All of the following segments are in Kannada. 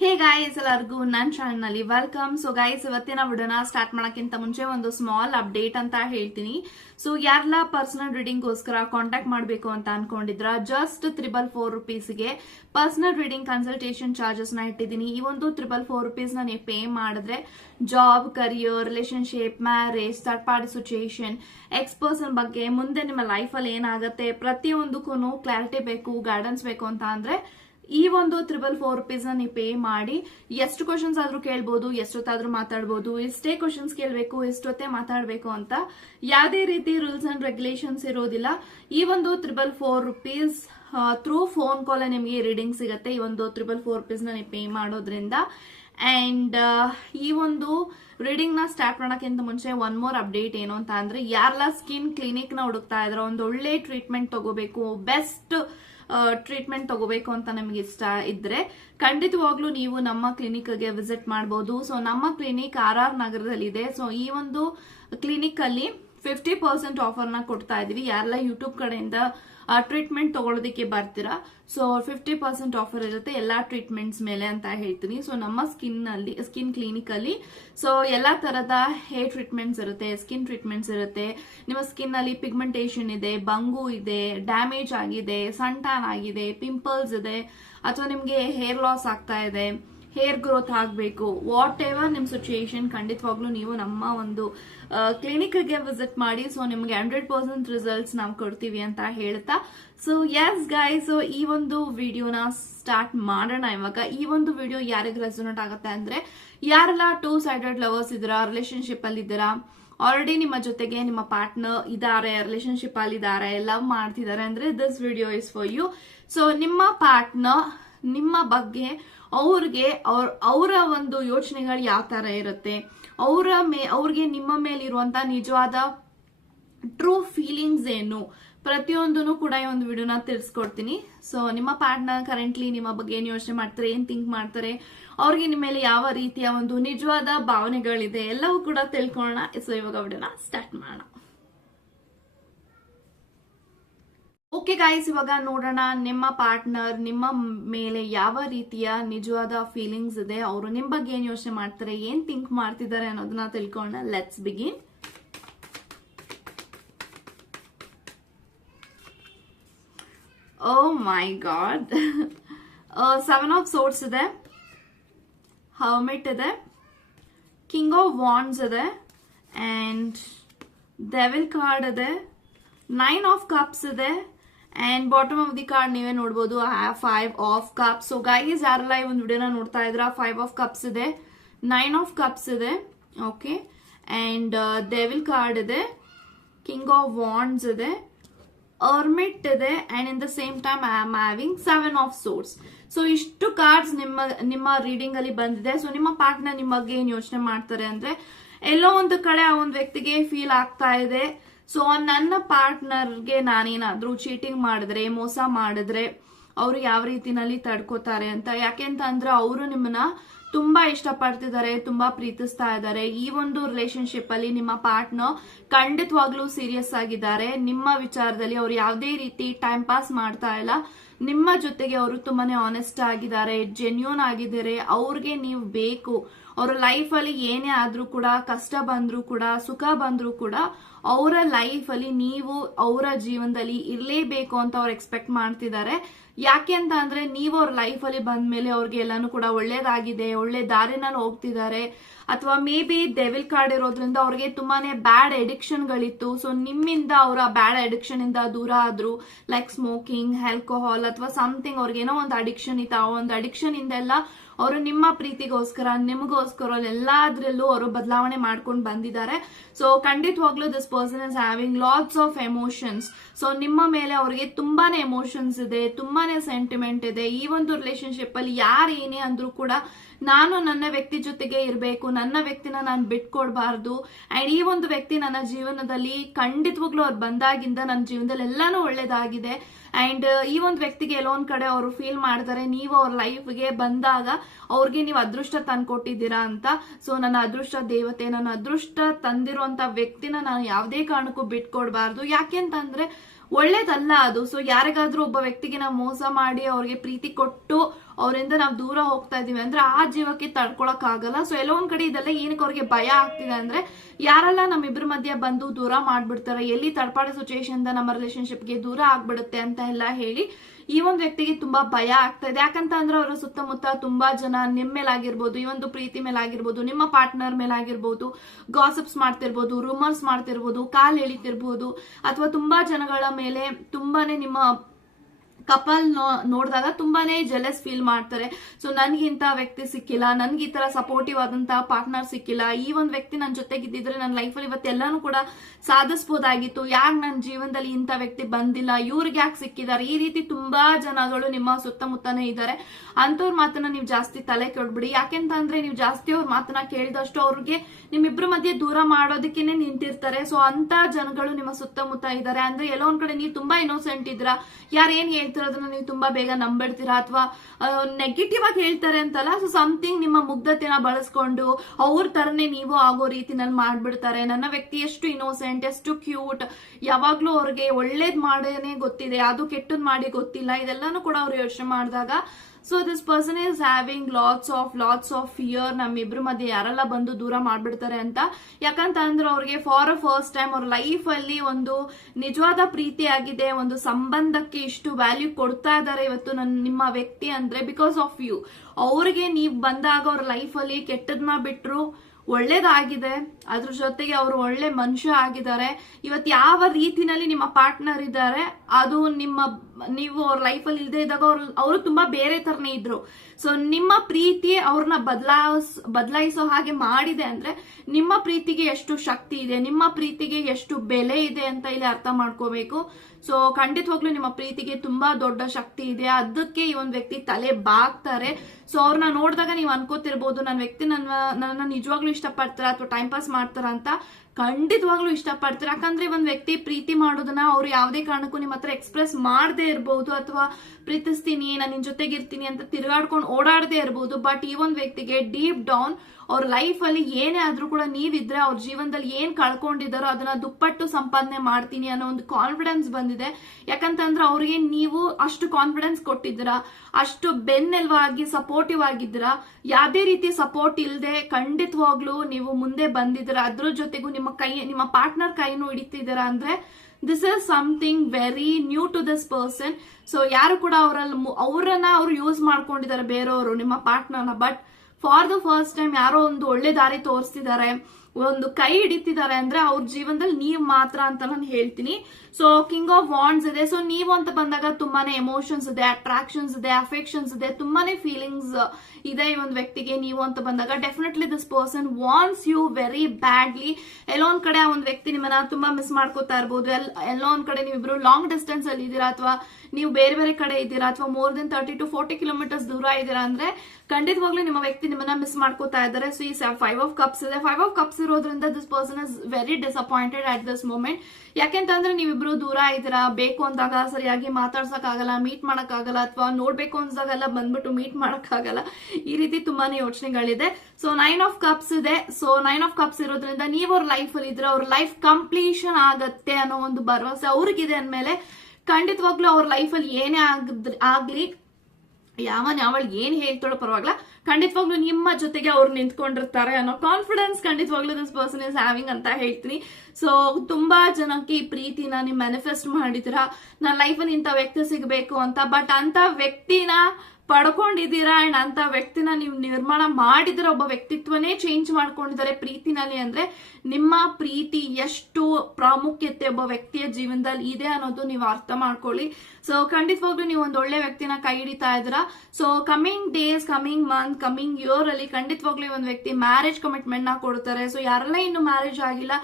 ಹೇ ಗಾಯ್ಸ್ ಎಲ್ಲರಿಗೂ ನನ್ನ ಚಾನಲ್ನಲ್ಲಿ ವೆಲ್ಕಮ್ ಸೊ ಗೈಸ್ ಇವತ್ತಿನ ವಿಡಿಯೋನ ಸ್ಟಾರ್ಟ್ ಮಾಡೋಕ್ಕಿಂತ ಮುಂಚೆ ಒಂದು ಸ್ಮಾಲ್ ಅಪ್ಡೇಟ್ ಅಂತ ಹೇಳ್ತೀನಿ. ಸೊ ಯಾರೆಲ್ಲ ಪರ್ಸನಲ್ ರೀಡಿಂಗ್ಗೋಸ್ಕರ ಕಾಂಟ್ಯಾಕ್ಟ್ ಮಾಡಬೇಕು ಅಂತ ಅನ್ಕೊಂಡಿದ್ರ ಜಸ್ಟ್ ತ್ರಿಬಲ್ ಫೋರ್ ರುಪೀಸ್ಗೆ ಪರ್ಸನಲ್ ರೀಡಿಂಗ್ ಕನ್ಸಲ್ಟೇಷನ್ ಚಾರ್ಜಸ್ನ ಇಟ್ಟಿದ್ದೀನಿ. ಈ ಒಂದು ತ್ರಿಬಲ್ ಫೋರ್ ರುಪೀಸ್ನ ನೀವು ಪೇ ಮಾಡಿದ್ರೆ job career relationship marriage third party situation ex person ಬಗ್ಗೆ ಮುಂದೆ ನಿಮ್ಮ ಲೈಫಲ್ಲಿ ಏನಾಗುತ್ತೆ ಪ್ರತಿಯೊಂದಕ್ಕೂ ಕ್ಲಾರಿಟಿ ಬೇಕು ಗೈಡೆನ್ಸ್ ಬೇಕು ಅಂತ ಅಂದ್ರೆ ಈ ಒಂದು ತ್ರಿಬಲ್ ಫೋರ್ ರುಪೀಸ್ ನೀವು ಪೇ ಮಾಡಿ, ಎಷ್ಟು ಕ್ವಶನ್ಸ್ ಆದ್ರೂ ಕೇಳ್ಬೋದು, ಎಷ್ಟೊತ್ತಾದ್ರೂ ಮಾತಾಡ್ಬೋದು, ಎಷ್ಟೇ ಕ್ವಶನ್ಸ್ ಕೇಳಬೇಕು, ಎಷ್ಟೊತ್ತೇ ಮಾತಾಡಬೇಕು ಅಂತ ಯಾವುದೇ ರೀತಿ ರೂಲ್ಸ್ ಅಂಡ್ ರೆಗ್ಯುಲೇಷನ್ಸ್ ಇರೋದಿಲ್ಲ. ಈ ಒಂದು triple four rupees through phone call ನಿಮಗೆ ರೀಡಿಂಗ್ ಸಿಗುತ್ತೆ ಈ ಒಂದು ತ್ರಿಬಲ್ ಫೋರ್ ರುಪೀಸ್ ನೀವು ಪೇ ಮಾಡೋದ್ರಿಂದ. ಅಂಡ್ ಈ ಒಂದು ರೀಡಿಂಗ್ನ ಸ್ಟಾರ್ಟ್ ಮಾಡೋಕ್ಕಿಂತ ಮುಂಚೆ ಒನ್ ಮೋರ್ ಅಪ್ಡೇಟ್ ಏನು ಅಂತ ಅಂದ್ರೆ ಯಾರೆಲ್ಲ ಸ್ಕಿನ್ ಕ್ಲಿನಿಕ್ನ ಹುಡುಕ್ತಾ ಇದ್ರೆ, ಒಂದು ಒಳ್ಳೆ ಟ್ರೀಟ್ಮೆಂಟ್ ತಗೋಬೇಕು ಬೆಸ್ಟ್ ಟ್ರೀಟ್ಮೆಂಟ್ ತಗೋಬೇಕು ಅಂತ ನಿಮ್ಗೆ ಇಷ್ಟ ಇದ್ರೆ ಖಂಡಿತವಾಗ್ಲೂ ನೀವು ನಮ್ಮ ಕ್ಲಿನಿಕ್ಗೆ ವಿಸಿಟ್ ಮಾಡಬಹುದು ಸೊ ನಮ್ಮ ಕ್ಲಿನಿಕ್ ಆರ್ ಆರ್ ನಗರದಲ್ಲಿದೆ. ಸೊ ಈ ಒಂದು ಕ್ಲಿನಿಕ್ ಅಲ್ಲಿ ಫಿಫ್ಟಿ ಪರ್ಸೆಂಟ್ ಆಫರ್ನ ಕೊಡ್ತಾ ಇದೀವಿ. ಯಾರೆಲ್ಲ ಯೂಟ್ಯೂಬ್ ಕಡೆಯಿಂದ ಟ್ರೀಟ್ಮೆಂಟ್ ತಗೊಳ್ಳೋದಕ್ಕೆ ಬರ್ತೀರಾ? ಸೊ ಫಿಫ್ಟಿ ಪರ್ಸೆಂಟ್ ಆಫರ್ ಇರುತ್ತೆ ಎಲ್ಲಾ ಟ್ರೀಟ್ಮೆಂಟ್ಸ್ ಮೇಲೆ ಅಂತ ಹೇಳ್ತೀನಿ. ಸೊ ನಮ್ಮ ಸ್ಕಿನ್ ಅಲ್ಲಿ ಸ್ಕಿನ್ ಕ್ಲಿನಿಕ್ ಅಲ್ಲಿ ಸೊ ಎಲ್ಲಾ ತರದ ಹೇರ್ ಟ್ರೀಟ್ಮೆಂಟ್ಸ್ ಇರುತ್ತೆ ಸ್ಕಿನ್ ಟ್ರೀಟ್ಮೆಂಟ್ಸ್ ಇರುತ್ತೆ. ನಿಮ್ಮ ಸ್ಕಿನ್ ಅಲ್ಲಿ ಪಿಗ್ಮೆಂಟೇಷನ್ ಇದೆ, ಬಂಗು ಇದೆ ಡ್ಯಾಮೇಜ್ ಆಗಿದೆ ಸಂಟಾನ್ ಆಗಿದೆ ಪಿಂಪಲ್ಸ್ ಇದೆ, ಅಥವಾ ನಿಮ್ಗೆ ಹೇರ್ ಲಾಸ್ ಆಗ್ತಾ ಇದೆ. ಹೇರ್ ಗ್ರೋತ್ ಆಗಬೇಕು. ವಾಟ್ ಎವರ್ ನಿಮ್ ಸಿಚುಯೇಷನ್ ಖಂಡಿತವಾಗ್ಲೂ ನೀವು ನಮ್ಮ ಒಂದು ಕ್ಲಿನಿಕ್ಗೆ ವಿಸಿಟ್ ಮಾಡಿ ಸೊ ನಿಮ್ಗೆ ಹಂಡ್ರೆಡ್ ಪರ್ಸೆಂಟ್ ರಿಸಲ್ಟ್ಸ್ ನಾವು ಕೊಡ್ತೀವಿ ಅಂತ ಹೇಳ್ತಾ. ಸೊ ಎಸ್ ಗಾಯ್ ಸೊ ಈ ಒಂದು ವಿಡಿಯೋನ ಸ್ಟಾರ್ಟ್ ಮಾಡೋಣ ಇವಾಗ. ಈ ಒಂದು ವಿಡಿಯೋ ಯಾರಿಗೆ ರೆಸೊನೇಟ್ ಆಗುತ್ತೆ ಅಂದ್ರೆ, ಯಾರೆಲ್ಲ ಟೂ ಸೈಡೆಡ್ ಲವರ್ಸ್ ಇದ್ದೀರಾ ರಿಲೇಶನ್ಶಿಪ್ ಅಲ್ಲಿ ಇದ್ದೀರಾ ಆಲ್ರೆಡಿ ನಿಮ್ಮ ಜೊತೆಗೆ ನಿಮ್ಮ ಪಾರ್ಟ್ನರ್ ಇದಾರೆ ರಿಲೇಶನ್ಶಿಪ್ ಅಲ್ಲಿ ಇದಾರೆ ಲವ್ ಮಾಡ್ತಿದ್ದಾರೆ ಅಂದ್ರೆ this video is for you so ನಿಮ್ಮ ಪಾರ್ಟ್ನರ್ ನಿಮ್ಮ ಬಗ್ಗೆ ಅವ್ರಿಗೆ ಅವ್ರ, ಅವರ ಒಂದು ಯೋಚನೆಗಳು ಯಾವ ತರ ಇರುತ್ತೆ? ಅವರ ಮೇ, ಅವ್ರಿಗೆ ನಿಮ್ಮ ಮೇಲಿರುವಂಥ ನಿಜವಾದ ಟ್ರೂ ಫೀಲಿಂಗ್ಸ್ ಏನು? ಪ್ರತಿಯೊಂದನ್ನು ಕೂಡ ಈ ಒಂದು ವಿಡಿಯೋನ ತಿಳಿಸ್ಕೊಡ್ತೀನಿ. ಸೊ ನಿಮ್ಮ ಪಾರ್ಟ್ನರ್ ಕರೆಂಟ್ಲಿ ನಿಮ್ಮ ಬಗ್ಗೆ ಏನು ಯೋಚನೆ ಮಾಡ್ತಾರೆ, ಏನು ಥಿಂಕ್ ಮಾಡ್ತಾರೆ, ಅವ್ರಿಗೆ ನಿಮ್ಮ ಮೇಲೆ ಯಾವ ರೀತಿಯ ಒಂದು ನಿಜವಾದ ಭಾವನೆಗಳಿದೆ, ಎಲ್ಲವೂ ಕೂಡ ತಿಳ್ಕೊಳ್ಳೋಣ. ಸೊ ಇವಾಗ ವಿಡಿಯೋನ ಸ್ಟಾರ್ಟ್ ಮಾಡೋಣ. ಓಕೆ ಗಾಯ್ಸ್ ಇವಾಗ ನೋಡೋಣ ನಿಮ್ಮ ಪಾರ್ಟ್ನರ್ ನಿಮ್ಮ ಮೇಲೆ ಯಾವ ರೀತಿಯ ನಿಜವಾದ ಫೀಲಿಂಗ್ಸ್ ಇದೆ, ಅವರು ನಿಮ್ ಬಗ್ಗೆ ಏನ್ ಯೋಚನೆ ಮಾಡ್ತಾರೆ, ಏನ್ ಥಿಂಕ್ ಮಾಡ್ತಿದ್ದಾರೆ ಅನ್ನೋದನ್ನ ತಿಳ್ಕೊಳ್ಳೋಣ. Let's begin oh my god seven of swords ಇದೆ. ಹರ್ಮಿಟ್ ಇದೆ. ಕಿಂಗ್ ಆಫ್ ವಾಂಡ್ಸ್ ಇದೆ. ಅಂಡ್ ಡೆವಿಲ್ ಕಾರ್ಡ್ ಇದೆ. ನೈನ್ ಆಫ್ ಕಪ್ಸ್ ಇದೆ. And bottom of the card ನೀವೇ ನೋಡ್ಬೋದು five of cups so guys ಯಾರೆಲ್ಲ ಈ ಒಂದು ವಿಡಿಯೋನ ನೋಡ್ತಾ ಇದ್ರ ಫೈವ್ ಆಫ್ ಕಪ್ಸ್ ಇದೆ ನೈನ್ ಆಫ್ ಕಪ್ಸ್ ಇದೆ ಓಕೆ ಅಂಡ್ ಡೆವಿಲ್ ಕಾರ್ಡ್ ಇದೆ ಕಿಂಗ್ ಆಫ್ ವಾಂಡ್ಸ್ ಇದೆ ಅರ್ಮಿಟ್ ಇದೆ and in the same time I am having seven of swords so ಇಷ್ಟು ಕಾರ್ಡ್ಸ್ ನಿಮ್ಮ ನಿಮ್ಮ ರೀಡಿಂಗ್ ಅಲ್ಲಿ ಬಂದಿದೆ. ಸೊ ನಿಮ್ಮ ಪಾರ್ಟ್ನರ್ ನಿಮ್ಮ ಬಗ್ಗೆ ಏನ್ ಯೋಚನೆ ಮಾಡ್ತಾರೆ ಅಂದ್ರೆ, ಎಲ್ಲೋ ಒಂದು ಕಡೆ ಆ ಒಂದು ವ್ಯಕ್ತಿಗೆ ಫೀಲ್ ಆಗ್ತಾ ಇದೆ. ಸೊ ನನ್ನ ಪಾರ್ಟ್ನರ್ಗೆ ನಾನೇನಾದ್ರೂ ಚೀಟಿಂಗ್ ಮಾಡಿದ್ರೆ, ಮೋಸ ಮಾಡಿದ್ರೆ ಅವರು ಯಾವ ರೀತಿನಲ್ಲಿ ತಡ್ಕೋತಾರೆ ಅಂತ. ಯಾಕೆಂತ ಅಂದ್ರೆ ಅವರು ನಿಮ್ಮನ್ನ ತುಂಬಾ ಇಷ್ಟಪಡ್ತಿದ್ದಾರೆ, ತುಂಬಾ ಪ್ರೀತಿಸ್ತಾ ಇದ್ದಾರೆ. ಈ ಒಂದು ರಿಲೇಶನ್ಶಿಪ್ ಅಲ್ಲಿ ನಿಮ್ಮ ಪಾರ್ಟ್ನರ್ ಖಂಡಿತವಾಗ್ಲೂ ಸೀರಿಯಸ್ ಆಗಿದ್ದಾರೆ. ನಿಮ್ಮ ವಿಚಾರದಲ್ಲಿ ಅವ್ರು ಯಾವುದೇ ರೀತಿ ಟೈಮ್ ಪಾಸ್ ಮಾಡ್ತಾ ಇಲ್ಲ. ನಿಮ್ಮ ಜೊತೆಗೆ ಅವರು ತುಂಬಾನೇ ಆನೆಸ್ಟ್ ಆಗಿದ್ದಾರೆ ಜೆನ್ಯೂನ್ ಆಗಿದ್ದಾರೆ. ಅವ್ರಿಗೆ ನೀವು ಬೇಕು. ಅವರ ಲೈಫ್ ಅಲ್ಲಿ ಏನೇ ಆದ್ರೂ ಕೂಡ, ಕಷ್ಟ ಬಂದ್ರೂ ಕೂಡ, ಸುಖ ಬಂದ್ರೂ ಕೂಡ, ಅವರ ಲೈಫ್ ಅಲ್ಲಿ ನೀವು ಅವರ ಜೀವನದಲ್ಲಿ ಇರಲೇಬೇಕು ಅಂತ ಅವ್ರು ಎಕ್ಸ್ಪೆಕ್ಟ್ ಮಾಡ್ತಿದ್ದಾರೆ. ಯಾಕೆ ಅಂತ ಅಂದ್ರೆ, ನೀವು ಅವ್ರ ಲೈಫ್ ಅಲ್ಲಿ ಬಂದ್ಮೇಲೆ ಅವ್ರಿಗೆ ಎಲ್ಲಾನು ಕೂಡ ಒಳ್ಳೇದಾಗಿದೆ, ಒಳ್ಳೆ ದಾರಿನಲ್ಲಿ ಹೋಗ್ತಿದ್ದಾರೆ. ಅಥವಾ ಮೇ ಬಿ ಡೆವಿಲ್ ಕಾರ್ಡ್ ಇರೋದ್ರಿಂದ ಅವ್ರಿಗೆ ತುಂಬಾನೇ ಬ್ಯಾಡ್ ಅಡಿಕ್ಷನ್ ಗಳಿತ್ತು. ಸೊ ನಿಮ್ಮಿಂದ ಅವರ ಬ್ಯಾಡ್ ಅಡಿಕ್ಷನ್ ಇಂದ ದೂರ ಆದ್ರು ಲೈಕ್ ಸ್ಮೋಕಿಂಗ್ ಆಲ್ಕೋಹಾಲ್ ಅಥವಾ ಸಮಥಿಂಗ್ ಅವ್ರಿಗೆ ಏನೋ ಒಂದು ಅಡಿಕ್ಷನ್ ಇತ್ತು, ಆ ಒಂದು ಅಡಿಕ್ಷನ್ ಇಂದೆಲ್ಲ ಅವರು ನಿಮ್ಮ ಪ್ರೀತಿಗೋಸ್ಕರ, ನಿಮಗೋಸ್ಕರ ಎಲ್ಲಾದ್ರಲ್ಲೂ ಅವರು ಬದಲಾವಣೆ ಮಾಡ್ಕೊಂಡು ಬಂದಿದ್ದಾರೆ. ಸೊ ಖಂಡಿತವಾಗ್ಲೂ this person is having lots of emotions so ನಿಮ್ಮ ಮೇಲೆ ಅವರಿಗೆ ತುಂಬಾನೇ ಎಮೋಷನ್ಸ್ ಇದೆ, ತುಂಬಾನೇ ಸೆಂಟಿಮೆಂಟ್ ಇದೆ. ಈ ಒಂದು ರಿಲೇಶನ್ಶಿಪ್ ಅಲ್ಲಿ ಯಾರು ಏನೇ ಅಂದ್ರೂ ಕೂಡ ನಾನು ನನ್ನ ವ್ಯಕ್ತಿ ಜೊತೆಗೆ ಇರಬೇಕು, ನನ್ನ ವ್ಯಕ್ತಿನ ನಾನು ಬಿಟ್ಕೊಡ್ಬಾರ್ದು ಅಂಡ್ ಈ ಒಂದು ವ್ಯಕ್ತಿ ನನ್ನ ಜೀವನದಲ್ಲಿ ಖಂಡಿತವಾಗ್ಲೂ ಅವ್ರು ಬಂದಾಗಿಂದ ನನ್ನ ಜೀವನದಲ್ಲಿ ಎಲ್ಲಾನು ಒಳ್ಳೇದಾಗಿದೆ. ಅಂಡ್ ಈ ಒಂದು ವ್ಯಕ್ತಿಗೆ ಎಲ್ಲೋ ಕಡೆ ಅವರು ಫೀಲ್ ಮಾಡ್ತಾರೆ, ನೀವು ಅವ್ರ ಲೈಫ್ಗೆ ಬಂದಾಗ ಅವ್ರಿಗೆ ನೀವು ಅದೃಷ್ಟ ತಂದ್ಕೊಟ್ಟಿದ್ದೀರಾ ಅಂತ. ಸೊ ನನ್ನ ಅದೃಷ್ಟ ದೇವತೆ, ನನ್ನ ಅದೃಷ್ಟ ತಂದಿರುವಂತ ವ್ಯಕ್ತಿನ ನಾನು ಯಾವುದೇ ಕಾರಣಕ್ಕೂ ಬಿಟ್ಕೊಡ್ಬಾರ್ದು. ಯಾಕೆ ಅಂತಂದ್ರೆ, ಒಳ್ಳೇದಲ್ಲ ಅದು. ಸೊ ಯಾರಿಗಾದ್ರೂ ಒಬ್ಬ ವ್ಯಕ್ತಿಗೆ ನಾವು ಮೋಸ ಮಾಡಿ ಅವ್ರಿಗೆ ಪ್ರೀತಿ ಕೊಟ್ಟು ಅವರಿಂದ ನಾವು ದೂರ ಹೋಗ್ತಾ ಇದೀವಿ. ಅಂದ್ರೆ ಆ ಜೀವಕ್ಕೆ ತಡ್ಕೊಳಕ್ ಆಗಲ್ಲ. ಸೊ ಎಲ್ಲೋ ಕಡೆ ಇದೆಲ್ಲ ಏನಕ್ಕೆ ಅವ್ರಿಗೆ ಭಯ ಆಗ್ತಿದೆ ಅಂದ್ರೆ, ಯಾರೆಲ್ಲ ನಮ್ಮಿಬ್ರ ಮಧ್ಯೆ ಬಂದು ದೂರ ಮಾಡ್ಬಿಡ್ತಾರೆ, ಎಲ್ಲಿ ತಡ್ಪಾಡೋ ಸಿಚುವೇಶನ್ ನಮ್ಮ ರಿಲೇಶನ್ಶಿಪ್ಗೆ ದೂರ ಆಗ್ಬಿಡುತ್ತೆ ಅಂತ ಎಲ್ಲ ಹೇಳಿ, ಈ ಒಂದು ವ್ಯಕ್ತಿಗೆ ತುಂಬಾ ಭಯ ಆಗ್ತಾ ಇದೆ. ಯಾಕಂತ ಅಂದ್ರೆ ಅವರ ಸುತ್ತಮುತ್ತ ತುಂಬಾ ಜನ ನಿಮ್ ಮೇಲಾಗಿರ್ಬೋದು, ಈ ಒಂದು ಪ್ರೀತಿ ಮೇಲಾಗಿರ್ಬೋದು, ನಿಮ್ಮ ಪಾರ್ಟ್ನರ್ ಮೇಲಾಗಿರ್ಬೋದು ಗಾಸಪ್ಸ್ ಮಾಡ್ತಿರ್ಬೋದು ರೂಮರ್ಸ್ ಮಾಡ್ತಿರ್ಬೋದು, ಕಾಲ್ ಎಳಿತಿರ್ಬೋದು, ಅಥವಾ ತುಂಬಾ ಜನಗಳ ಮೇಲೆ ತುಂಬಾನೇ ನಿಮ್ಮ ಕಪಲ್ ನೋಡಿದಾಗ ತುಂಬಾನೇ ಜೆಲಸ್ ಫೀಲ್ ಮಾಡ್ತಾರೆ. ಸೊ ನನ್ಗೆ ಇಂಥ ವ್ಯಕ್ತಿ ಸಿಕ್ಕಿಲ್ಲ, ನನ್ಗೆ ಈ ತರ ಸಪೋರ್ಟಿವ್ ಆದಂತಹ ಪಾರ್ಟ್ನರ್ ಸಿಕ್ಕಿಲ್ಲ, ಈ ಒಂದು ವ್ಯಕ್ತಿ ನನ್ನ ಜೊತೆಗಿದ್ದಿದ್ರೆ ನನ್ನ ಲೈಫಲ್ಲಿ ಇವತ್ತೆಲ್ಲಾನು ಕೂಡ ಸಾಧಿಸಬಹುದಾಗಿತ್ತು ಯಾಕೆ ನನ್ನ ಜೀವನದಲ್ಲಿ ಇಂಥ ವ್ಯಕ್ತಿ ಬಂದಿಲ್ಲ, ಇವ್ರಿಗೆ ಯಾಕೆ ಸಿಕ್ಕಿದ್ದಾರೆ ಈ ರೀತಿ ತುಂಬಾ ಜನಗಳು ನಿಮ್ಮ ಸುತ್ತಮುತ್ತನೇ ಇದ್ದಾರೆ ಅಂತವ್ರ ಮಾತನ್ನ ನೀವು ಜಾಸ್ತಿ ತಲೆ ಕೆಡ್ಬಿಡಿ. ಯಾಕೆಂತ ಅಂದ್ರೆ ನೀವು ಜಾಸ್ತಿ ಅವ್ರ ಮಾತನ್ನ ಕೇಳಿದಷ್ಟು ಅವ್ರಿಗೆ ನಿಮ್ಮಿಬ್ರ ಮಧ್ಯೆ ದೂರ ಮಾಡೋದಕ್ಕೇನೆ ನಿಂತಿರ್ತಾರೆ. ಸೊ ಅಂತ ಜನಗಳು ನಿಮ್ಮ ಸುತ್ತಮುತ್ತ ಇದ್ದಾರೆ ಅಂದ್ರೆ ಎಲ್ಲೋ ಒಂದ್ ಕಡೆ ನೀವು ತುಂಬಾ ಇನ್ನೋಸೆಂಟ್ ಇದ್ರ ಯಾರೇನ್ ಏನ್ ಹೇಳ್ತಿರೋದನ್ನ ನೀವು ತುಂಬಾ ಬೇಗ ನಂಬಿಡ್ತೀರಾ ಅಥವಾ ನೆಗೆಟಿವ್ ಆಗಿ ಹೇಳ್ತಾರೆ ಅಂತಲ್ಲ? ಸೊ ಸಮಥಿಂಗ್ ನಿಮ್ಮ ಮುಗ್ಧತೆನ ಬಳಸ್ಕೊಂಡು ಅವ್ರ ತರನೇ ನೀವು ಆಗೋ ರೀತಿನಲ್ಲಿ ಮಾಡ್ಬಿಡ್ತಾರೆ. ನನ್ನ ವ್ಯಕ್ತಿ ಎಷ್ಟು ಇನೋಸೆಂಟ್ ಎಷ್ಟು ಕ್ಯೂಟ್ ಯಾವಾಗ್ಲೂ ಅವ್ರಿಗೆ ಒಳ್ಳೇದ್ ಮಾಡೇನೆ ಗೊತ್ತಿದೆ. ಅದು ಕೆಟ್ಟದ್ ಮಾಡಿ ಗೊತ್ತಿಲ್ಲ. ಇದೆಲ್ಲಾನು ಕೂಡ ಅವ್ರು ಯೋಚನೆ ಮಾಡಿದಾಗ so this person is having lots of lots of fear ನಮ್ಮಿಬ್ರ ಮಧ್ಯೆ ಯಾರೆಲ್ಲ ಬಂದು ದೂರ ಮಾಡ್ಬಿಡ್ತಾರೆ ಅಂತ. ಯಾಕಂತ ಅಂದ್ರೆ ಅವ್ರಿಗೆ ಫಾರ್ ಅ ಫಸ್ಟ್ ಟೈಮ್ ಅವ್ರ ಲೈಫ್ ಅಲ್ಲಿ ಒಂದು ನಿಜವಾದ ಪ್ರೀತಿ ಆಗಿದೆ ಒಂದು ಸಂಬಂಧಕ್ಕೆ ಇಷ್ಟು ವ್ಯಾಲ್ಯೂ ಕೊಡ್ತಾ ಇದ್ದಾರೆ ಇವತ್ತು ನನ್ನ ನಿಮ್ಮ ವ್ಯಕ್ತಿ ಅಂದ್ರೆ ಬಿಕಾಸ್ ಆಫ್ ಯು ಅವ್ರಿಗೆ ನೀವು ಬಂದಾಗ ಅವ್ರ ಲೈಫ್ ಅಲ್ಲಿ ಕೆಟ್ಟದ್ನ ಬಿಟ್ರು. ಒಳ್ಳೇದಾಗಿದೆ. ಅದ್ರ ಜೊತೆಗೆ ಅವರು ಒಳ್ಳೆ ಮನುಷ್ಯ ಆಗಿದ್ದಾರೆ. ಇವತ್ತು ಯಾವ ರೀತಿನಲ್ಲಿ ನಿಮ್ಮ ಪಾರ್ಟ್ನರ್ ಇದ್ದಾರೆ, ಅದು ನಿಮ್ಮ, ನೀವು ಅವ್ರ ಲೈಫಲ್ಲಿ ಇಲ್ಲದೆ ಇದ್ದಾಗ ಅವ್ರು, ಅವರು ತುಂಬಾ ಬೇರೆ ತರನೇ ಇದ್ರು. ಸೊ ನಿಮ್ಮ ಪ್ರೀತಿ ಅವ್ರನ್ನ ಬದಲಾಯಿಸ್ ಬದಲಾಯಿಸೋ ಹಾಗೆ ಮಾಡಿದೆ ಅಂದ್ರೆ ನಿಮ್ಮ ಪ್ರೀತಿಗೆ ಎಷ್ಟು ಶಕ್ತಿ ಇದೆ, ನಿಮ್ಮ ಪ್ರೀತಿಗೆ ಎಷ್ಟು ಬೆಲೆ ಇದೆ ಅಂತ ಇಲ್ಲಿ ಅರ್ಥ ಮಾಡ್ಕೋಬೇಕು. ಸೊ ಖಂಡಿತವಾಗ್ಲೂ ನಿಮ್ಮ ಪ್ರೀತಿಗೆ ತುಂಬಾ ದೊಡ್ಡ ಶಕ್ತಿ ಇದೆ. ಅದಕ್ಕೆ ಈ ಒಂದು ವ್ಯಕ್ತಿ ತಲೆ ಬಾಗ್ತಾರೆ. ಸೊ ಅವ್ರನ್ನ ನೋಡಿದಾಗ ನೀವು ಅನ್ಕೋತಿರ್ಬೋದು ನನ್ನ ವ್ಯಕ್ತಿ ನನ್ನ ನನ್ನ ನಿಜವಾಗ್ಲೂ ಇಷ್ಟಪಡ್ತಾರ ಅಥವಾ ಟೈಮ್ ಪಾಸ್ ಮಾಡ್ತಾರ ಅಂತ? ಖಂಡಿತವಾಗ್ಲೂ ಇಷ್ಟಪಡ್ತಾರೆ. ಯಾಕಂದ್ರೆ ಒಂದು ವ್ಯಕ್ತಿ ಪ್ರೀತಿ ಮಾಡೋದನ್ನ ಅವ್ರು ಯಾವುದೇ ಕಾರಣಕ್ಕೂ ನಿಮ್ಮ ಹತ್ರ ಎಕ್ಸ್ಪ್ರೆಸ್ ಮಾಡದೇ ಇರಬಹುದು ಅಥವಾ ಪ್ರೀತಿಸ್ತೀನಿ, ನಾನು ನಿನ್ ಜೊತೆಗಿರ್ತೀನಿ ಅಂತ ತಿರುಗಾಡ್ಕೊಂಡು ಓಡಾಡದೇ ಇರಬಹುದು ಬಟ್ ಈ ಒಂದು ವ್ಯಕ್ತಿಗೆ ಡೀಪ್ ಡೌನ್ ಅವ್ರ ಲೈಫ್ ಅಲ್ಲಿ ಏನೇ ಆದ್ರೂ ಕೂಡ ನೀವಿದ್ರೆ ಅವ್ರ ಜೀವನದಲ್ಲಿ ಏನ್ ಕಳ್ಕೊಂಡಿದ್ದಾರೋ ಅದನ್ನ ದುಪ್ಪಟ್ಟು ಸಂಪಾದನೆ ಮಾಡ್ತೀನಿ ಅನ್ನೋ ಒಂದು ಕಾನ್ಫಿಡೆನ್ಸ್ ಬಂದಿದೆ. ಯಾಕಂತಂದ್ರೆ ಅವ್ರಿಗೆ ನೀವು ಅಷ್ಟು ಕಾನ್ಫಿಡೆನ್ಸ್ ಕೊಟ್ಟಿದ್ದೀರಾ, ಅಷ್ಟು ಬೆನ್ನೆಲ್ವಾಗಿ ಸಪೋರ್ಟಿವ್ ಆಗಿದ್ದೀರಾ, ಯಾವ್ದೇ ರೀತಿ ಸಪೋರ್ಟ್ ಇಲ್ಲದೆ ಖಂಡಿತವಾಗ್ಲೂ ನೀವು ಮುಂದೆ ಬಂದಿದ್ದೀರಾ, ಅದ್ರ ಜೊತೆಗೂ ನಿಮ್ಮ ಕೈ, ನಿಮ್ಮ ಪಾರ್ಟ್ನರ್ ಕೈನೂ ಹಿಡಿತಿದ್ದೀರಾ ಅಂದ್ರೆ this is something very new to this person so ಯಾರು ಕೂಡ ಅವರಲ್ಲಿ ಅವರನ್ನ ಅವರು ಯೂಸ್ ಮಾಡ್ಕೊಂಡಿದ್ದಾರೆ ಬೇರೆಯವರು, ನಿಮ್ಮ ಪಾರ್ಟ್ನರ್ನ but for the first time ಯಾರೋ ಒಂದು ಒಳ್ಳೆ ದಾರಿ ತೋರಿಸ್ತಿದ್ದಾರೆ. ಒಂದು ಕೈ ಹಿಡಿತಿದ್ದಾರೆ ಅಂದ್ರೆ ಅವ್ರ ಜೀವನದಲ್ಲಿ ನೀವ್ ಮಾತ್ರ ಅಂತ ನಾನು ಹೇಳ್ತೀನಿ. ಸೊ ಕಿಂಗ್ ಆಫ್ ವಾಂಡ್ಸ್ ಇದೆ. ಸೊ ನೀವು ಅಂತ ಬಂದಾಗ ತುಂಬಾನೇ ಎಮೋಷನ್ಸ್ ಇದೆ ಅಟ್ರಾಕ್ಷನ್ಸ್ ಇದೆ ಅಫೆಕ್ಷನ್ಸ್ ಇದೆ, ತುಂಬಾನೇ ಫೀಲಿಂಗ್ಸ್ ಇದೆ ಈ ಒಂದು ವ್ಯಕ್ತಿಗೆ ನೀವು ಅಂತ ಬಂದಾಗ. Definitely this person wants you very badly ಎಲ್ಲೋ ಒಂದ್ ಕಡೆ ಆ ಒಂದು ವ್ಯಕ್ತಿ ನಿಮ್ಮನ್ನ ತುಂಬಾ ಮಿಸ್ ಮಾಡ್ಕೋತಾ ಇರ್ಬೋದು. ಎಲ್ ಎಲ್ಲೋ ಒಂದ್ ಕಡೆ ನೀವಿಬ್ರು ಲಾಂಗ್ ಡಿಸ್ಟೆನ್ಸ್ ಅಲ್ಲಿ ಇದ್ದೀರಾ ಅಥವಾ ನೀವು ಬೇರೆ ಬೇರೆ ಕಡೆ ಇದ್ದೀರಾ ಅಥವಾ more than thirty to forty kilometres ದೂರ ಇದ್ದೀರಾ ಅಂದ್ರೆ ಖಂಡಿತವಾಗ್ಲೂ ನಿಮ್ಮ ವ್ಯಕ್ತಿ ನಿಮ್ಮನ್ನ ಮಿಸ್ ಮಾಡ್ಕೋತಾ ಇದ್ದಾರೆ. ಸೊ ಈ ಫೈವ್ ಆಫ್ ಕಪ್ಸ್ ಇದೆ. ಫೈವ್ ಆಫ್ ಕಪ್ಸ್ ಇರೋದ್ರಿಂದ this person is very disappointed at this moment ಯಾಕೆಂತಂದ್ರೆ ನೀವಿಬ್ರು ದೂರ ಇದ್ದೀರಾ? ಬೇಕು ಅಂದಾಗ ಸರಿಯಾಗಿ ಮಾತಾಡ್ಸಕ್ ಆಗಲ್ಲ ಮೀಟ್ ಮಾಡಕ್ ಆಗಲ್ಲ ಅಥವಾ ನೋಡ್ಬೇಕು ಅನ್ಸಾಗಲ್ಲ ಬಂದ್ಬಿಟ್ಟು ಮೀಟ್ ಮಾಡಕ್ ಆಗಲ್ಲ ಈ ರೀತಿ ತುಂಬಾನೇ ಯೋಚನೆಗಳಿದೆ. ಸೊ ನೈನ್ ಆಫ್ ಕಪ್ಸ್ ಇದೆ. ಸೊ ನೈನ್ ಆಫ್ ಕಪ್ಸ್ ಇರೋದ್ರಿಂದ ನೀವು ಅವ್ರ ಲೈಫ್ ಅಲ್ಲಿ ಇದ್ರೆ ಅವ್ರ ಲೈಫ್ ಕಂಪ್ಲೀಷನ್ ಆಗತ್ತೆ ಅನ್ನೋ ಒಂದು ಭರವಸೆ ಅವ್ರಿಗಿದೆ ಅಂದ್ಮೇಲೆ ಖಂಡಿತವಾಗ್ಲೂ ಅವ್ರ ಲೈಫಲ್ಲಿ ಏನೇ ಆಗದ್ ಆಗ್ಲಿ ಯಾವನ್ ಯಾವಳು ಏನ್ ಹೇಳ್ತಾಳೋ ಪರವಾಗಿಲ್ಲ. ಖಂಡಿತವಾಗ್ಲೂ ನಿಮ್ಮ ಜೊತೆಗೆ ಅವ್ರು ನಿಂತ್ಕೊಂಡಿರ್ತಾರೆ ಅನ್ನೋ ಕಾನ್ಫಿಡೆನ್ಸ್ ಖಂಡಿತವಾಗ್ಲೂ ದಿಸ್ ಪರ್ಸನ್ ಇಸ್ ಹ್ಯಾವಿಂಗ್ ಅಂತ ಹೇಳ್ತೀನಿ. ಸೊ ತುಂಬಾ ಜನಕ್ಕೆ ಈ ಪ್ರೀತಿನ ನೀವು ಮ್ಯಾನಿಫೆಸ್ಟ್ ಮಾಡಿದಿರಾ ನನ್ನ ಲೈಫಲ್ಲಿ ಇಂಥ ವ್ಯಕ್ತಿ ಸಿಗಬೇಕು ಅಂತ. ಬಟ್ ಅಂತ ವ್ಯಕ್ತಿನ ಪಡ್ಕೊಂಡಿದ್ದೀರಾ? ಅಂಡ್ ಅಂತ ವ್ಯಕ್ತಿನ ನೀವು ನಿರ್ಮಾಣ ಮಾಡಿದ್ರೆ ಒಬ್ಬ ವ್ಯಕ್ತಿತ್ವನೇ ಚೇಂಜ್ ಮಾಡ್ಕೊಂಡಿದ್ದಾರೆ ಪ್ರೀತಿನಲ್ಲಿ. ಅಂದ್ರೆ ನಿಮ್ಮ ಪ್ರೀತಿ ಎಷ್ಟು ಪ್ರಾಮುಖ್ಯತೆ ಒಬ್ಬ ವ್ಯಕ್ತಿಯ ಜೀವನದಲ್ಲಿ ಇದೆ ಅನ್ನೋದು ನೀವು ಅರ್ಥ ಮಾಡ್ಕೊಳ್ಳಿ. ಸೊ ಖಂಡಿತವಾಗ್ಲೂ ನೀವು ಒಂದ್ ಒಳ್ಳೆ ವ್ಯಕ್ತಿನ ಕೈ ಹಿಡಿತಾ ಇದ್ದೀರಾ? So coming days coming month coming year ಅಲ್ಲಿ ಖಂಡಿತವಾಗ್ಲೂ ಒಂದು ವ್ಯಕ್ತಿ ಮ್ಯಾರೇಜ್ ಕಮಿಟ್ಮೆಂಟ್ನ ಕೊಡ್ತಾರೆ. ಸೊ ಯಾರೆಲ್ಲ ಇನ್ನು ಮ್ಯಾರೇಜ್ ಆಗಿಲ್ಲ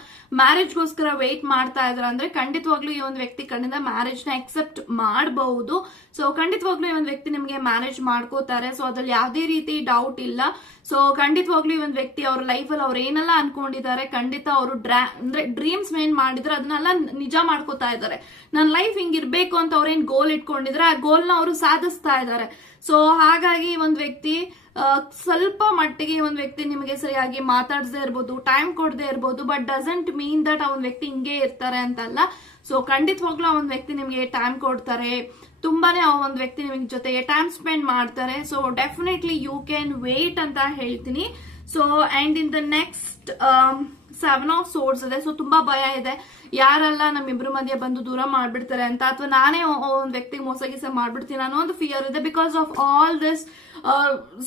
ಮ್ಯಾರೇಜ್ಗೋಸ್ಕರ ವೆಯ್ಟ್ ಮಾಡ್ತಾ ಇದ್ರ ಅಂದ್ರೆ ಖಂಡಿತವಾಗ್ಲೂ ಈ ಒಂದು ವ್ಯಕ್ತಿ ಕಡೆಯಿಂದ ಮ್ಯಾರೇಜ್ನ ಎಕ್ಸೆಪ್ಟ್ ಮಾಡಬಹುದು. ಸೊ ಖಂಡಿತವಾಗ್ಲೂ ಈ ಒಂದು ವ್ಯಕ್ತಿ ನಿಮಗೆ ಮ್ಯಾನೇಜ್ ಮಾಡ್ಕೋತಾರೆ. ಸೊ ಅದ್ರಲ್ಲಿ ಯಾವುದೇ ರೀತಿ ಡೌಟ್ ಇಲ್ಲ. ಸೊ ಖಂಡಿತವಾಗ್ಲೂ ಒಂದು ವ್ಯಕ್ತಿ ಅವ್ರ ಲೈಫಲ್ಲಿ ಅವ್ರು ಏನೆಲ್ಲ ಅನ್ಕೊಂಡಿದ್ದಾರೆ, ಖಂಡಿತ ಅವರು ಡ್ರಾ, ಅಂದ್ರೆ ಡ್ರೀಮ್ಸ್ ಮೇನ್ ಮಾಡಿದ್ರೆ ಅದನ್ನೆಲ್ಲ ನಿಜ ಮಾಡ್ಕೋತಾ ಇದ್ದಾರೆ. ನನ್ನ ಲೈಫ್ ಹಿಂಗಿರ್ಬೇಕು ಅಂತ ಅವ್ರೇನ್ ಗೋಲ್ ಇಟ್ಕೊಂಡಿದ್ರೆ, ಆ ಗೋಲ್ನ ಅವರು ಸಾಧಿಸ್ತಾ ಇದ್ದಾರೆ. ಸೊ ಹಾಗಾಗಿ ಒಂದು ವ್ಯಕ್ತಿ ಸ್ವಲ್ಪ ಮಟ್ಟಿಗೆ ಒಂದು ವ್ಯಕ್ತಿ ನಿಮಗೆ ಸರಿಯಾಗಿ ಮಾತಾಡದೇ ಇರ್ಬೋದು ಟೈಮ್ ಕೊಡದೇ ಇರ್ಬೋದು ಬಟ್ ಡಸಂಟ್ ಮೀನ್ ದಟ್ ಆ ಒಂದು ವ್ಯಕ್ತಿ ಹಿಂಗೆ ಇರ್ತಾರೆ ಅಂತಲ್ಲ. ಸೊ ಖಂಡಿತವಾಗ್ಲೂ ಆ ಒಂದು ವ್ಯಕ್ತಿ ನಿಮಗೆ ಟೈಮ್ ಕೊಡ್ತಾರೆ. ತುಂಬಾನೇ ಆ ಒಂದು ವ್ಯಕ್ತಿ ನಿಮಗೆ ಜೊತೆಗೆ ಟೈಮ್ ಸ್ಪೆಂಡ್ ಮಾಡ್ತಾರೆ. So definitely you can wait ಅಂತ ಹೇಳ್ತೀನಿ. So and in the next seven of swords ಇದೆ. ಸೊ ತುಂಬಾ ಭಯ ಇದೆ. ಯಾರೆಲ್ಲ ನಮ್ಮಿಬ್ರು ಮಧ್ಯೆ ಬಂದು ದೂರ ಮಾಡ್ಬಿಡ್ತಾರೆ ಅಂತ ಅಥವಾ ನಾನೇ ಒಂದು ವ್ಯಕ್ತಿಗೆ ಮೋಸ ಗೀಸ ಮಾಡ್ಬಿಡ್ತೀನಿ ಅನ್ನೋ ಒಂದು ಫಿಯರ್ ಇದೆ. Because of all this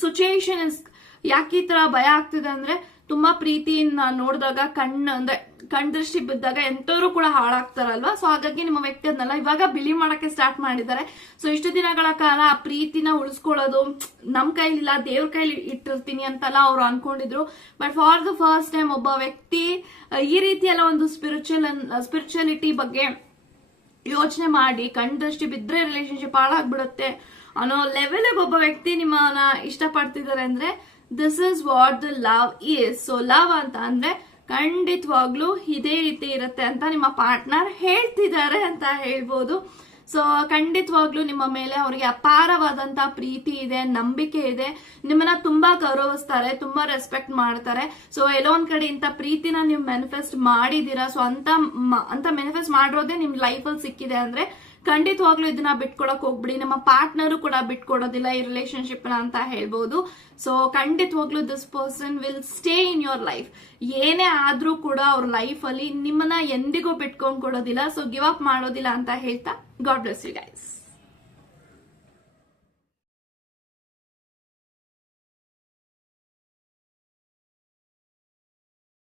situation is ಯಾಕೆ ಈ ತರ ಭಯ ಆಗ್ತಿದೆ ಅಂದ್ರೆ ತುಂಬಾ ಪ್ರೀತಿಯನ್ನ ನೋಡಿದಾಗ ಕಣ್ಣು, ಅಂದ್ರೆ ಕಣ್ ದೃಷ್ಟಿ ಬಿದ್ದಾಗ ಎಂತವರು ಕೂಡ ಹಾಳಾಗ್ತಾರಲ್ವಾ? ಸೊ ಹಾಗಾಗಿ ನಿಮ್ಮ ವ್ಯಕ್ತಿ ಅದನ್ನೆಲ್ಲ ಇವಾಗ ಬಿಲಿ ಮಾಡಕ್ಕೆ ಸ್ಟಾರ್ಟ್ ಮಾಡಿದ್ದಾರೆ. ಸೊ ಇಷ್ಟು ದಿನಗಳ ಕಾಲ ಆ ಪ್ರೀತಿನ ಉಳಿಸ್ಕೊಳ್ಳೋದು, ನಮ್ ಕೈಲಿಲ್ಲ, ದೇವ್ರ ಕೈಲಿ ಇಟ್ಟಿರ್ತೀನಿ ಅಂತೆಲ್ಲ ಅವ್ರು ಅನ್ಕೊಂಡಿದ್ರು. But for the first time ಒಬ್ಬ ವ್ಯಕ್ತಿ ಈ ರೀತಿಯೆಲ್ಲ ಒಂದು ಸ್ಪಿರಿಚುವಲ್ ಸ್ಪಿರಿಚುಯಾಲಿಟಿ ಬಗ್ಗೆ ಯೋಚನೆ ಮಾಡಿ, ಕಣ್ ದೃಷ್ಟಿ ಬಿದ್ರೆ ರಿಲೇಶನ್ಶಿಪ್ ಹಾಳಾಗ್ಬಿಡುತ್ತೆ ಅನ್ನೋ ಲೆವೆಲ್ ಒಬ್ಬ ವ್ಯಕ್ತಿ ನಿಮ್ಮನ್ನ ಇಷ್ಟಪಡ್ತಿದ್ದಾರೆ ಅಂದ್ರೆ this is what the love is so love ಅಂತ ಅಂದ್ರೆ ಖಂಡಿತವಾಗ್ಲೂ ಇದೇ ರೀತಿ ಇರುತ್ತೆ ಅಂತ ನಿಮ್ಮ ಪಾರ್ಟ್ನರ್ ಹೇಳ್ತಿದ್ದಾರೆ ಅಂತ ಹೇಳ್ಬೋದು. ಸೊ ಖಂಡಿತವಾಗ್ಲೂ ನಿಮ್ಮ ಮೇಲೆ ಅವರಿಗೆ ಅಪಾರವಾದಂತ ಪ್ರೀತಿ ಇದೆ, ನಂಬಿಕೆ ಇದೆ. ನಿಮ್ಮನ್ನ ತುಂಬಾ ಗೌರವಿಸ್ತಾರೆ, ತುಂಬಾ ರೆಸ್ಪೆಕ್ಟ್ ಮಾಡ್ತಾರೆ. ಸೊ ಎಲ್ಲೋ ಒಂದ್ ಕಡೆ ಇಂಥ ಪ್ರೀತಿನ ನೀವು ಮ್ಯಾನಿಫೆಸ್ಟ್ ಮಾಡಿದೀರಾ ಸೊ ಅಂತ ಅಂತ ಮ್ಯಾನಿಫೆಸ್ಟ್ ಮಾಡಿರೋದೇ ನಿಮ್ ಲೈಫಲ್ಲಿ ಸಿಕ್ಕಿದೆ ಅಂದ್ರೆ ಖಂಡಿತವಾಗ್ಲೂ ಇದನ್ನ ಬಿಟ್ಕೊಡಕ್ ಹೋಗ್ಬಿಡಿ. ನಮ್ಮ ಪಾರ್ಟ್ನರು ಕೂಡ ಬಿಟ್ಕೊಡೋದಿಲ್ಲ ಈ ರಿಲೇಶನ್ಶಿಪ್ ಅಂತ ಹೇಳ್ಬಹುದು ಸೊ ಖಂಡಿತವಾಗ್ಲೂ this person will stay in your life ಏನೇ ಆದ್ರೂ ಕೂಡ ಅವ್ರ ಲೈಫ್ ಅಲ್ಲಿ ನಿಮ್ಮನ್ನ ಎಂದಿಗೂ ಬಿಟ್ಕೊಂಡ್ ಕೊಡೋದಿಲ್ಲ ಸೊ ಗಿವ್ ಅಪ್ ಮಾಡೋದಿಲ್ಲ ಅಂತ ಹೇಳ್ತಾ ಗಾಡ್ ಬ್ಲೆಸ್ ಯು ಗೈಸ್